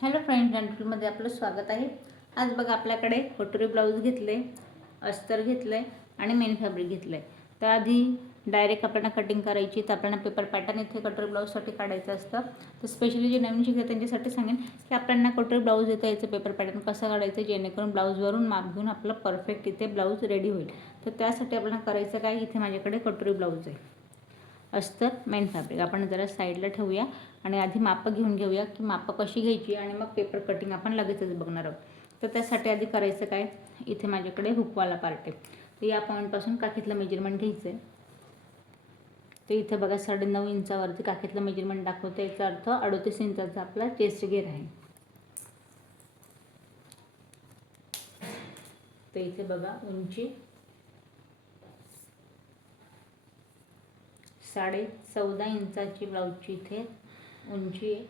Hello friends, मध्ये आपलं स्वागत आहे। आज बघा आपल्याकडे कटोरी ब्लाऊज घेतले, अस्तर घेतले आणि मेन फॅब्रिक घेतले। तर आधी डायरेक्ट आपल्याला कटिंग करायची, तर आपल्याला पेपर पॅटर्न इथे कटोरी ब्लाऊजसाठी काढायचं असतं। तर स्पेशली जे नवीन शिकतात त्यांच्यासाठी सांगेन की आपल्याला कटोरी ब्लाऊज येतं याचं पेपर पॅटर्न कसं काढायचं, जेणेकरून ब्लाऊजवरून माप घेऊन आपलं परफेक्ट इथे ब्लाऊज रेडी होईल। तर त्यासाठी आपल्याला करायचं काय, इथे माझ्याकडे कटोरी ब्लाऊज आहे, अस्तर मेन फॅब्रिक आपण जरा साईडला ठेवूया आणि आधी मापं घेऊन घेऊया की मापं कशी घ्यायची आणि मग पेपर कटिंग आपण लगेचच बघणार आहोत। तर त्यासाठी आधी करायचं काय, इथे माझ्याकडे हुकवाला पार्ट आहे। तर या पॉईंटपासून काखेतलं मेजरमेंट घ्यायचं आहे। तर इथे बघा 9.5 इंचावरती काखेतलं मेजरमेंट दाखवतं, याचा अर्थ 38 इंचाचा आपला चेस्ट घेर आहे। तर इथे बघा उंची 14.5 इंचाची ब्लाऊजची इथे उंची आहे।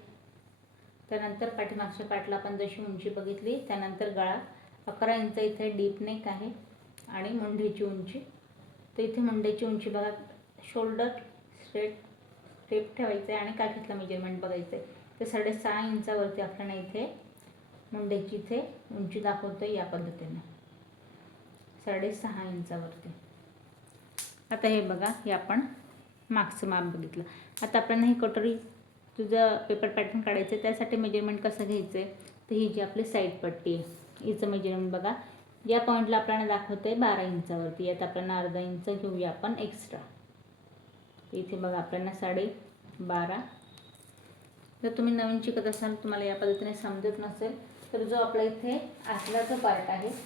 त्यानंतर पाठीमागच्या पाटला आपण जशी उंची बघितली, त्यानंतर गळा 11 इंच इथे डीप नेक आहे आणि मुंढेची उंची। तर इथे मुंढेची उंची बघा, शोल्डर स्ट्रेट ठेवायचं आहे आणि काखेतलं मेजरमेंट बघायचं आहे। तर 6.5 इंचावरती आपल्याला इथे मुंढेची इथे उंची दाखवतोय या पद्धतीने 6.5 इंचावरती। आता हे बघा, हे आपण मागचं माप बघितलं। आता आपल्याला ही कटोरी तुझं पेपर पॅटर्न काढायचं आहे, त्यासाठी मेजरमेंट कसं घ्यायचं आहे, तर ही जी आपली साईड पट्टी आहे हिचं मेजरमेंट बघा, या पॉईंटला आपल्याला दाखवतं आहे 12 इंचावरती, यात आपल्याला अर्धा इंच घेऊया आपण एक्स्ट्रा। इथे बघा आपल्याला 12.5। जर तुम्ही नवीन शिकत असाल, तुम्हाला या पद्धतीने समजत नसेल, तर जो आपला इथे आतला जो पार्ट आहे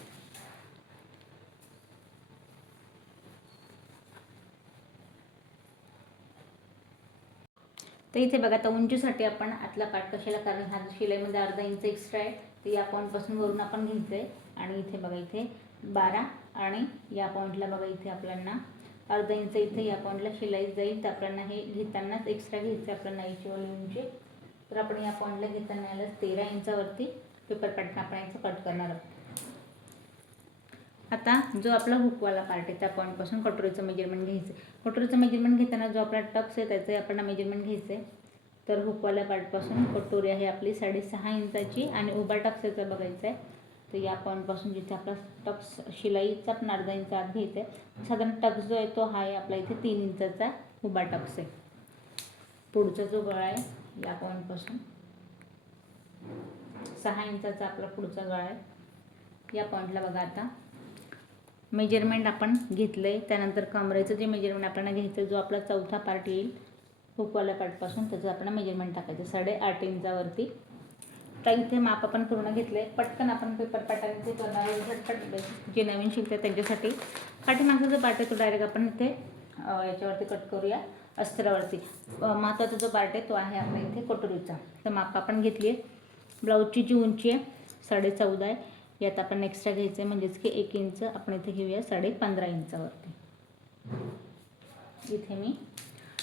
तर इथे बघा, तर उंचीसाठी आपण आतला पार्ट कशाला, कारण हा शिलाईमध्ये अर्धा इंच एक्स्ट्रा आहे। तर या पॉईंटपासून वरून आपण घ्यायचं आहे आणि इथे बघा इथे 12 आणि या पॉईंटला बघा इथे आपल्याला अर्धा इंच इथे या पॉईंटला शिलाई जाईल। तर आपल्याला हे घेतानाच एक्स्ट्रा घ्यायचं आहे आपल्याला याची उंची। तर आपण या पॉईंटला घेताना याला 13 इंचावरती पेपर पॅटर्न आपण याचं कट करणार आहोत। आता जो आपला हुकवाला पार्ट आहे त्या पॉईंटपासून कटोरीचं मेजरमेंट घ्यायचं आहे। कटोरीचं मेजरमेंट घेताना जो आपला टक्स आहे त्याचं आपल्याला मेजरमेंट घ्यायचं आहे। तर हुकवाल्या पार्टपासून कटोरी आहे आपली 6.5 इंचाची आणि उभा टक्साचा बघायचा आहे। तर या पॉईंटपासून जिथे आपला टक्स शिलाईचा पण अर्धा इंच आत घ्यायचा आहे। साधारण टक्स जो आहे तो हा आहे आपला इथे 3 इंचाचा उभा टक्स आहे। पुढचा जो गळा आहे या पॉईंटपासून 6 इंचाचा आपला पुढचा गळा आहे। या पॉईंटला बघा आता मेजरमेंट आपण घेतलं आहे। त्यानंतर कमरेचं जे मेजरमेंट आपल्याला घ्यायचं, जो आपला चौथा पार्ट येईल हुकवाल्या पार्टपासून, त्याचं आपल्याला मेजरमेंट टाकायचं 8.5 इंचावरती। तर इथे माप आपण पूर्ण घेतलं आहे। पटकन आपण पेपर पॅटर्नचे करणार झटपट, जे नवीन शिकतात त्यांच्यासाठी पाठीमागचा जो पार्ट आहे तो डायरेक्ट आपण इथे याच्यावरती कट करूया, अस्तरावरती। महत्त्वाचा जो पार्ट आहे तो आहे आपल्या इथे कटोरीचा। तर माप आपण घेतली आहे। ब्लाऊजची जी उंची आहे 14.5 आहे, यात आपण एक्स्ट्रा घ्यायचं आहे, म्हणजेच की 1 इंच आपण इथे घेऊया 15.5 इंचावरती। इथे मी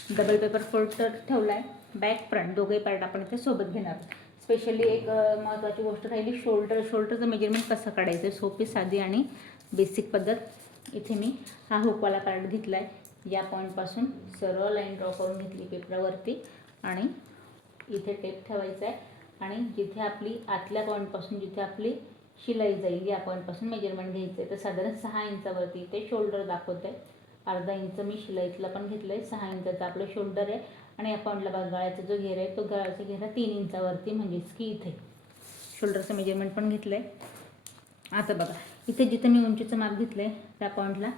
डबल पेपर फोल्ड ठेवला आहे, बॅक फ्रंट दोघे पार्ट आपण इथे सोबत घेणार आहोत। स्पेशली एक महत्त्वाची गोष्ट राहिली, शोल्डरचं मेजरमेंट कसं काढायचं, सोपी साधी आणि बेसिक पद्धत। इथे मी हा हुकवाला पार्ट घेतला आहे, या पॉईंटपासून सरळ लाईन ड्रॉ करून घेतली पेपरावरती आणि इथे टेप ठेवायचा आहे आणि जिथे आपली आतल्या पॉईंटपासून जिथे आपली शिलाई जाईल या पॉईंटपासून मेजरमेंट घ्यायचं आहे। तर साधारण 6 इंचावरती ते शोल्डर दाखवतं आहे, अर्धा इंच मी शिलाईतला पण घेतलं आहे। 6 इंचाचा आपलं शोल्डर आहे आणि या पॉईंटला बघा गळ्याचा जो घेर आहे तो गळ्याचा घेरा 3 इंचावरती, म्हणजेच की इथे शोल्डरचं मेजरमेंट पण घेतलं आहे। आता बघा इथे जिथे मी उंचीचं माप घेतलं आहे त्या पॉईंटला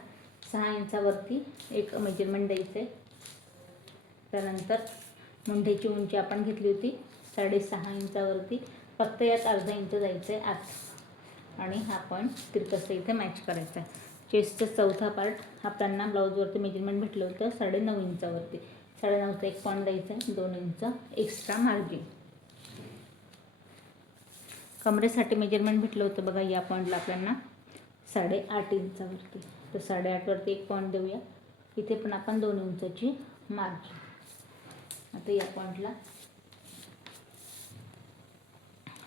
6 इंचावरती एक मेजरमेंट द्यायचं आहे। त्यानंतर मुंढेची उंची आपण घेतली होती 6.5 इंचावरती, फक्त यात अर्धा इंच जायचं आहे आत आणि हा पॉईंट तिरकसं इथे मॅच करायचा आहे। चेस्टचा चौथा पार्ट आपल्याला ब्लाऊजवरती मेजरमेंट भेटलं होतं 9.5 इंचावरती, 9.5चा एक पॉईंट द्यायचा आहे, 2 इंच एक्स्ट्रा मार्जिन। कमरेसाठी मेजरमेंट भेटलं होतं बघा या पॉईंटला आपल्याला 8.5 इंचावरती, तर 8.5वरती एक पॉईंट देऊया, इथे पण आपण 2 इंचाची मार्जिन। आता या पॉईंटला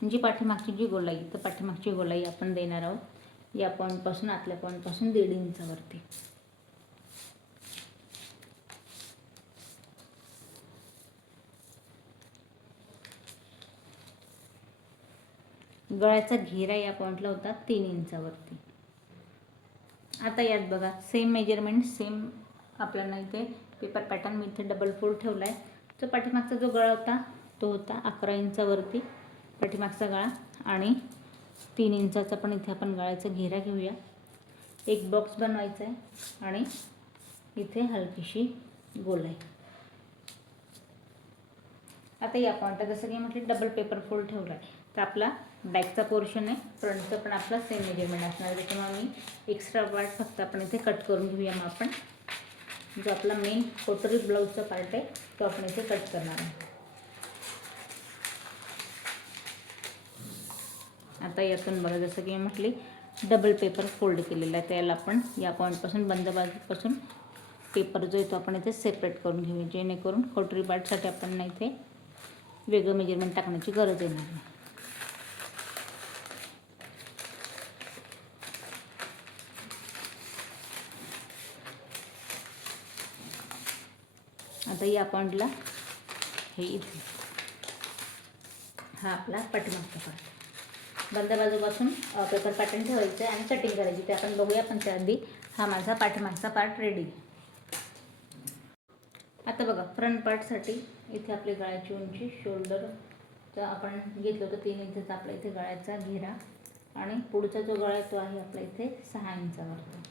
जी पाठीमागची जी गोलाई, तर पाठीमागची गोलाई आपण देणार आहोत या पॉईंटपासून आतल्या पॉईंटपासून 1.5 इंचावरती। गळ्याचा घेरा या पॉईंटला होता 3 इंचावरती. आता यात बघा सेम मेजरमेंट, सेम आपल्याला इथे पेपर पॅटर्न मी इथे डबल फोल्ड ठेवला आहे. तो पाठीमागचा जो गळा होता तो होता 11 इंचावरती पाठीमागचा गळा, आणि 3 इंचाचा पण इथे आपण गळ्याचा घेरा घेऊया. एक बॉक्स बनवायचा आहे आणि इथे हलकीशी गोलाई. आता या पॉईंटला जसं की म्हटलं डबल पेपर फोल्ड ठेवला आहे, तर आपला बॅकचा पोर्शन आहे, फ्रंटचा पण आपला सेम मेजरमेंट असणार आहे. त्याच्यामुळे मी एक्स्ट्रा पार्ट फक्त आपण इथे कट करून घेऊया. मग आपण जो आपला मेन कोटरी ब्लाऊजचा पार्ट आहे तो आपण इथे कट करणार आहे. आता यातून बघा जसं की मी म्हटली डबल पेपर फोल्ड केलेला आहे, त्याला आपण या पॉईंटपासून बंद बाजूपासून पेपर जो आहे तो आपण इथे सेपरेट करून घेऊया, जेणेकरून कोटरी पार्टसाठी आपण इथे वेगळं मेजरमेंट टाकण्याची गरज येणार नाही. आता या पॉईंटला हे इथे हा आपला पाठीमागचा पार्ट बंद बाजूपासून पेपर पॅटर्न ठेवायचं आहे आणि कटिंग करायची, ते आपण बघूया. पण त्याआधी हा माझा पाठीमागचा पार्ट रेडी. आता बघा फ्रंट पार्टसाठी इथे आपली गळ्याची उंची शोल्डरचं आपण घेतलं होतं 3 इंचाचा आपला इथे गळ्याचा घेरा, आणि पुढचा जो गळा तो आहे आपला इथे 6 इंचावरती.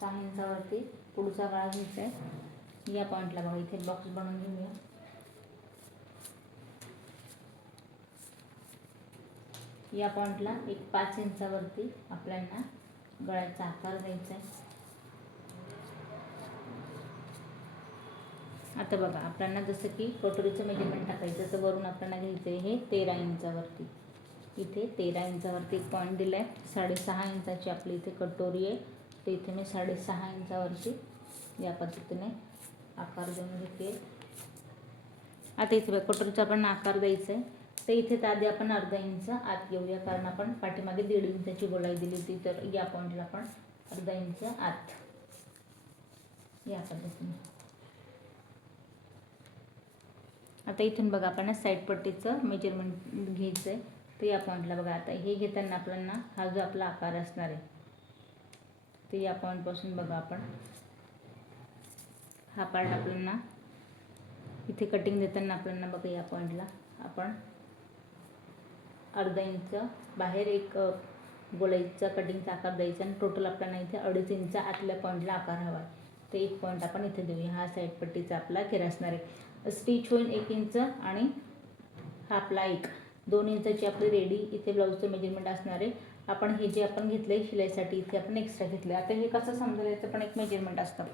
6 इंचावरती पुढचा गळा घ्यायचा आहे. या पॉईंटला बघा इथे बॉक्स बनवून घेऊया. या पॉईंटला एक 5 इंचावरती आपल्याला गळ्याचा आकार द्यायचा आहे. आता बघा आपल्याला जसं की कटोरीचं मेजरमेंट टाकायचं, तर वरून आपल्याला घ्यायचं आहे हे 13 इंचावरती. इथे 13 इंचावरती एक पॉईंट दिला आहे. 6.5 इंचाची आपली इथे कटोरी आहे, तर इथे मी 6.5 इंचावरती या पद्धतीने आकार देऊन घेते. आता इथे कटोरीचा पण आकार द्यायचा आहे, तर इथे तर आधी आपण अर्धा इंच आत घेऊया, कारण आपण पाठीमागे 1.5 इंचाची गोलाई दिली होती, तर या पॉईंटला आपण अर्धा इंच आत या पद्धतीने. आता इथून बघा आपण साईड पट्टीचं मेजरमेंट घ्यायचं आहे, तर या पॉईंटला बघा आता हे घेताना आपल्याला हा जो आपला आकार असणार आहे, तर या पॉईंटपासून बघा आपण हा पार्ट आपल्याला इथे कटिंग देताना आपल्याला बघा या पॉईंटला आपण अर्धा इंच बाहेर एक गोलाईचा कटिंगचा आकार द्यायचा, आणि टोटल आपल्याला इथे 2.5 इंच आतल्या पॉईंटला आकार हवा आहे, तर एक पॉईंट आपण इथे देऊया. हा साईड पट्टीचा आपला घेरा असणार आहे. स्टिच होईल 1 इंच, आणि हा आपला 2 इंचाची आपली रेडी इथे ब्लाऊजचं मेजरमेंट असणार आहे. आपण हे जे आपण घेतलं शिलाईसाठी इथे आपण एक्स्ट्रा घेतलं. आता हे कसं समजायचं पण एक मेजरमेंट असतं,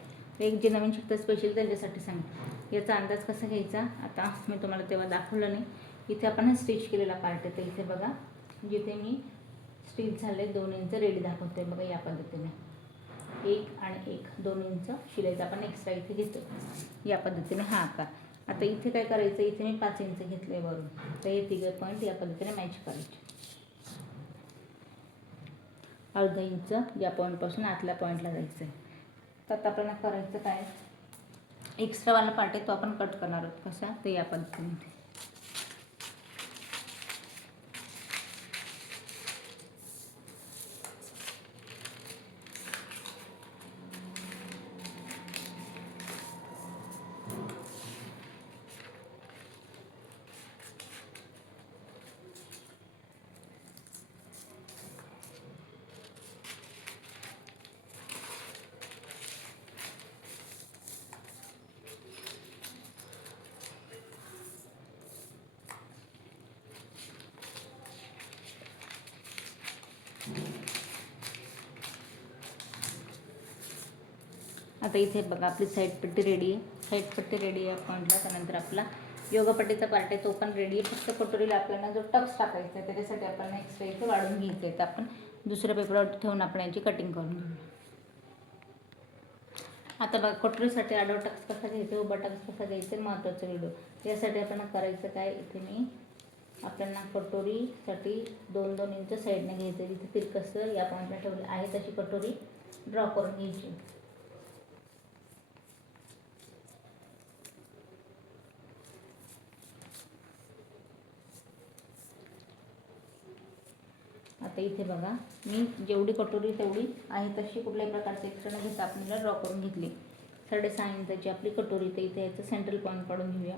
एक जे नवीन शिकतात स्पेशल त्यांच्यासाठी सांग याचा अंदाज कसा घ्यायचा. आता मी तुम्हाला तेव्हा दाखवलं नाही. इथे आपण स्टिच केलेला पार्ट आहे, तर इथे बघा जिथे मी स्टिच झाले 2 इंच रेडी दाखवते बघा या पद्धतीने 1 आणि 1 2 इंच शिलाईचा आपण एक्स्ट्रा इथे घेतो या पद्धतीने हा आकार. आता इथे काय करायचं, इथे मी 5 इंच घेतले वरून, तर हे तिघे पॉईंट या पद्धतीने मॅच करायचे. अर्धा इंच या पॉईंटपासून आतल्या पॉईंटला जायचं आहे. तर आता आपल्याला करायचं काय, एक्स्ट्रावाला पार्ट आहे तो आपण कट करणार आहोत. कसा, तर या पद्धतीने. आता इथे बघा आपली साईड पट्टी रेडी आहे. साईड पट्टी रेडी आहे पॉईंटला. त्यानंतर आपला योगापट्टीचा पार्ट आहे तो पण रेडी आहे. फक्त कटोरीला आपल्याला जो टक्स टाकायचा आहे त्याच्यासाठी आपण एक्स्ट्रा इथे वाढून घ्यायचं आहे. तर आपण दुसऱ्या पेपरवर ठेवून आपण याची कटिंग करून घेऊ. आता बघा कटोरीसाठी आडवा टक्स कसा घ्यायचा, उभा टक्स कसा घ्यायचा, महत्त्वाचा व्हिडिओ. यासाठी आपण करायचं काय, इथे मी आपल्याला कटोरीसाठी 2-2 इंच साईडने घ्यायचं. जिथे तिरकसं या पॉईंटला ठेवलं आहे तशी कटोरी ड्रॉ करून घ्यायची. आता इथे बघा मी जेवढी कटोरी तेवढी आहे तशी कुठल्याही प्रकारचं एक्स्ट्रा न घेता आपण ड्रॉ करून घेतली. 6.5 इंचाची आपली कटोरी. तर इथे याचं सेंट्रल पॉईंट काढून घेऊया.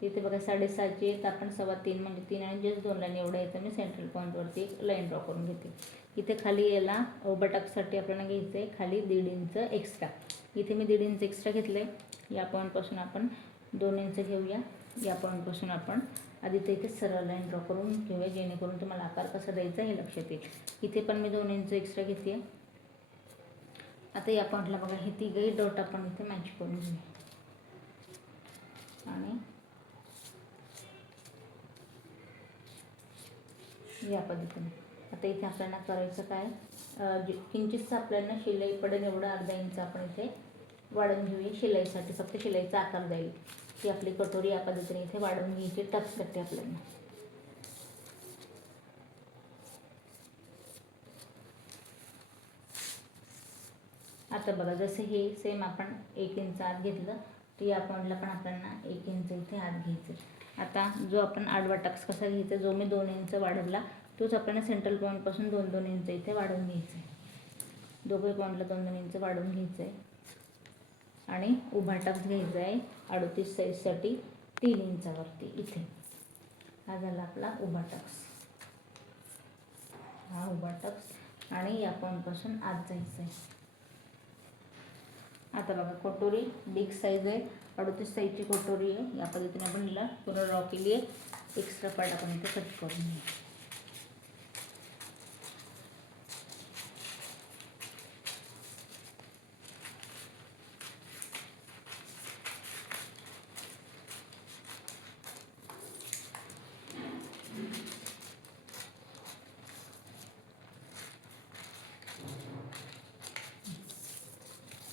तर इथे बघा 6.5ची तर आपण 3.25 म्हणजे 3 आणि जस्ट 2 लाईन एवढं याचं मी सेंट्रल पॉईंटवरती एक लाईन ड्रॉ करून घेते. इथे खाली याला बटकसाठी आपल्याला घ्यायचं आहे खाली 1.5 इंच एक्स्ट्रा. इथे मी 1.5 इंच एक्स्ट्रा घेतलं आहे. या पॉईंटपासून आपण 2 इंच घेऊया. या पॉईंटपासून आपण आधी तर इथे सरळ लाईन ड्रॉ करून घेऊया जेणेकरून तुम्हाला आकार कसा द्यायचा हे लक्षात येईल. इथे पण मी 2 इंच एक्स्ट्रा घेते. आता या पॉईंटला बघा हे तिघही डॉट आपण इथे मॅच करून घेऊया आणि या पद्धतीने. आता इथे आपल्याला करायचं काय, किंचितचं आपल्याला शिलाई पडेल एवढं अर्धा इंच आपण इथे वाढवून घेऊया शिलाईसाठी. फक्त शिलाईचा आकार द्यायला ही आपली कटोरी या पद्धतीने इथे वाढवून घ्यायची टक्ससाठी आपल्याला. आता बघा जसं हे सेम आपण 1 इंच आत घेतलं तर या पॉईंटला पण आपल्याला 1 इंच इथे आत घ्यायचं. आता जो आपण आडवा टक्स कसा घ्यायचा, जो मी 2 इंच वाढवला तोच आपल्याला सेंट्रल पॉईंटपासून 2-2 इंच इथे वाढवून घ्यायचं आहे. दोघे पॉईंटला 2-2 इंच वाढवून घ्यायचं आहे आणि उभा टक्स घ्यायचा आहे 38 साईजसाठी 3 इंचावरती इथे. हा झाला आपला उभा टक्स. हा उभा टक्स आणि या पॉईंटपासून आत जायचं आहे. आता बघा कटोरी बिग साईज आहे 38 साईजची कटोरी आहे. या पद्धतीने आपण हिला पूर्ण ड्रॉ केली आहे. एक्स्ट्रा पार्ट आपण इथे कट करून घेऊ.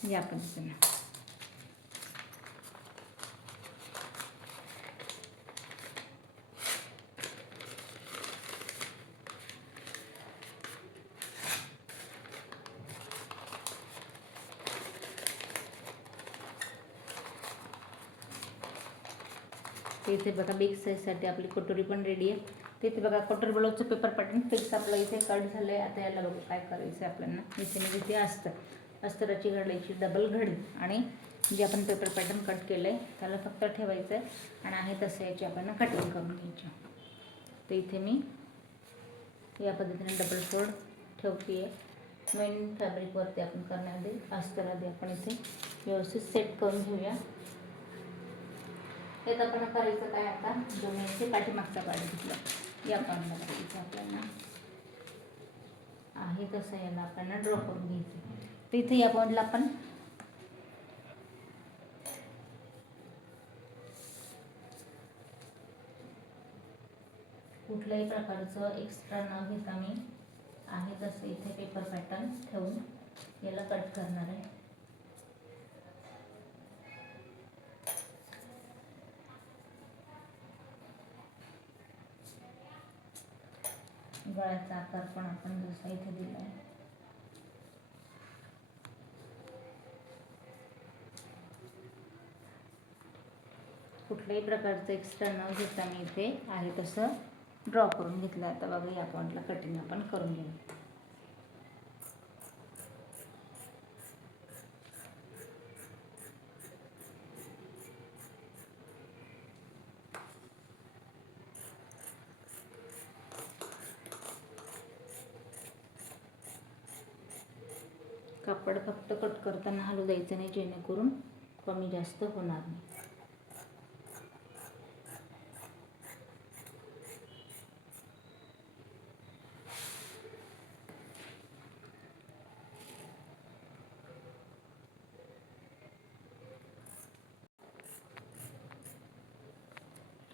या पद्धतीने इथे बघा बिग साईजसाठी आपली कटोरी पण रेडी आहे. तिथे बघा कटोरी ब्लाऊजचं पेपर पॅटर्न फिक्स आपलं इथे कट झालं आहे. आता याला बघा काय करायचं आहे आपल्याला. इथे मी जिथे अस्तराची घडायची डबल घडी आणि जे आपण पेपर पॅटर्न कट केलं आहे त्याला फक्त ठेवायचं आहे आणि आहे तसं याची आपण कटिंग करून घ्यायची. तर इथे मी या पद्धतीने डबल फोल्ड ठेवते आहे. मेन फॅब्रिकवरती आपण करण्याआधी अस्तर आधी आपण इथे व्यवस्थित सेट करून घेऊया. त्यात आपण करायचं काय, आता जो मी इथे पाठीमागचा पार्ट घेतला या पॉईंटला इथे आपल्याला आहे तसं याला आपल्याला ड्रॉ करून घ्यायचं. तर इथे या पॉईंटला आपण कुठल्याही प्रकारचं एक्स्ट्रा न घेता मी आहे तसं इथे पेपर पॅटर्न ठेवून याला कट करणार आहे. गळ्याचा आकार पण आपण जसा इथे दिला आहे कुठल्याही प्रकारचं एक्स्ट्रा न घेता मी इथे आहे तसं ड्रॉ करून घेतलं. आता बघा या पॉईंटला कटिंग आपण करून घेऊ. कापड फक्त कट करताना हलू द्यायचं नाही जेणेकरून कमी जास्त होणार नाही.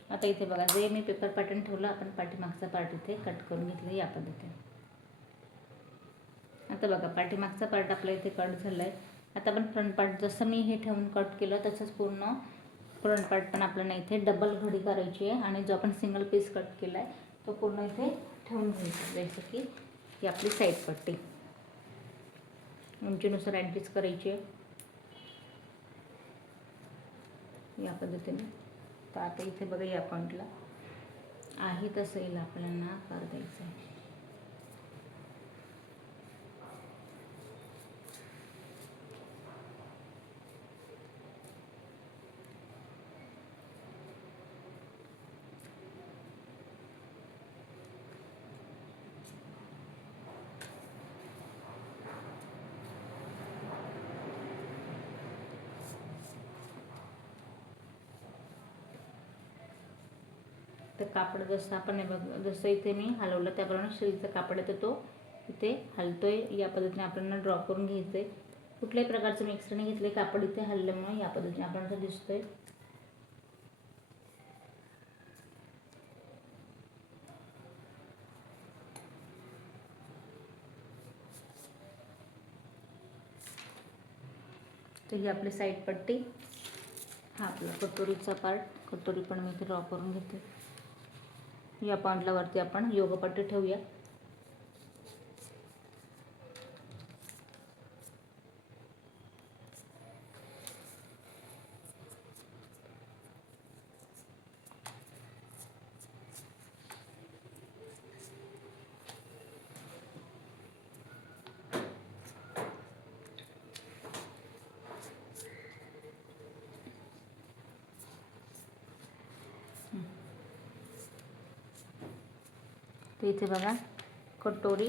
आता इथे बघा जे मी पेपर पॅटर्न ठेवलं आपण पाठीमागचा पार्ट इथे कट करून घेतलं या पद्धतीने. आता बघा पाठीमागचा पार्ट आपला इथे कट झाला आहे. आता आपण फ्रंट पार्ट जसं मी हे ठेवून कट केलं तसंच पूर्ण फ्रंट पार्ट पण आपल्याला इथे डबल घडी करायची आहे आणि जो आपण सिंगल पीस कट केला आहे तो पूर्ण इथे ठेवून घ्यायचा. जसं की ही आपली साईड पट्टी उंचीनुसार ॲडजस्ट करायची आहे या पद्धतीने. तर आता इथे बघा या पॉईंटला आहे तसं येईल आपल्याला आकार द्यायचा आहे. तर कापड जसं आपण हे बघ, जसं इथे मी हलवलं त्याप्रमाणे शिरीचा कापड येतो तो इथे हलतोय. या पद्धतीने आपल्याला ड्रॉ करून घ्यायचं आहे. कुठल्याही प्रकारचं मी एक्स्ट्रा नाही घेतले, कापड इथे हलल्यामुळे या पद्धतीने आपल्याला दिसतोय. तर ही आपली साईड पट्टी, हा आपला कटोरीचा पार्ट, कटोरी पण मी इथे ड्रॉ करून घेते. या पॉईंटला वरती आपण योगपट्टी ठेवूया. तर इथे बघा कटोरी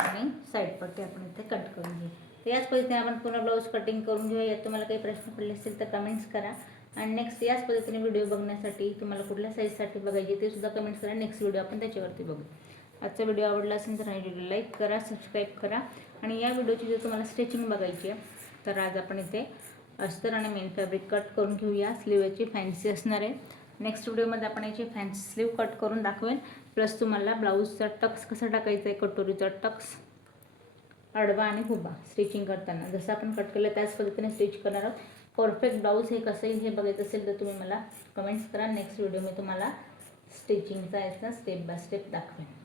आणि साईड पट्टी आपण इथे कट करून घेऊ. तर याच पद्धतीने आपण पुन्हा ब्लाऊज कटिंग करून घेऊया. यात तुम्हाला काही प्रश्न पडले असतील तर कमेंट्स करा. आणि नेक्स्ट याच पद्धतीने व्हिडिओ बघण्यासाठी तुम्हाला कुठल्या साईजसाठी बघायचे ते सुद्धा कमेंट्स करा. नेक्स्ट व्हिडिओ आपण त्याच्यावरती बघू. आजचा व्हिडिओ आवडला असेल तर व्हिडिओ लाईक करा, सबस्क्राईब करा. आणि या व्हिडिओची जर तुम्हाला स्टिचिंग बघायची आहे तर आज आपण इथे अस्तर आणि मेन फॅब्रिक कट करून घेऊया. स्लीव याची फॅन्सी असणार आहे. नेक्स्ट व्हिडिओमध्ये आपण याची फॅन्सी स्लीव कट करून दाखवेल. प्लस तुम्हाला ब्लाऊजचा टक्स कसा टाकायचा आहे, कटोरीचा टक्स आडवा आणि उभा स्टिचिंग करताना जसं आपण कट केलं त्याच पद्धतीने स्टिच करणार आहोत. परफेक्ट ब्लाऊज हे कसं येईल हे बघायचं असेल तर तुम्ही मला कमेंट्स करा. नेक्स्ट व्हिडिओ मी तुम्हाला स्टिचिंगचा याचा स्टेप बाय स्टेप दाखवेन.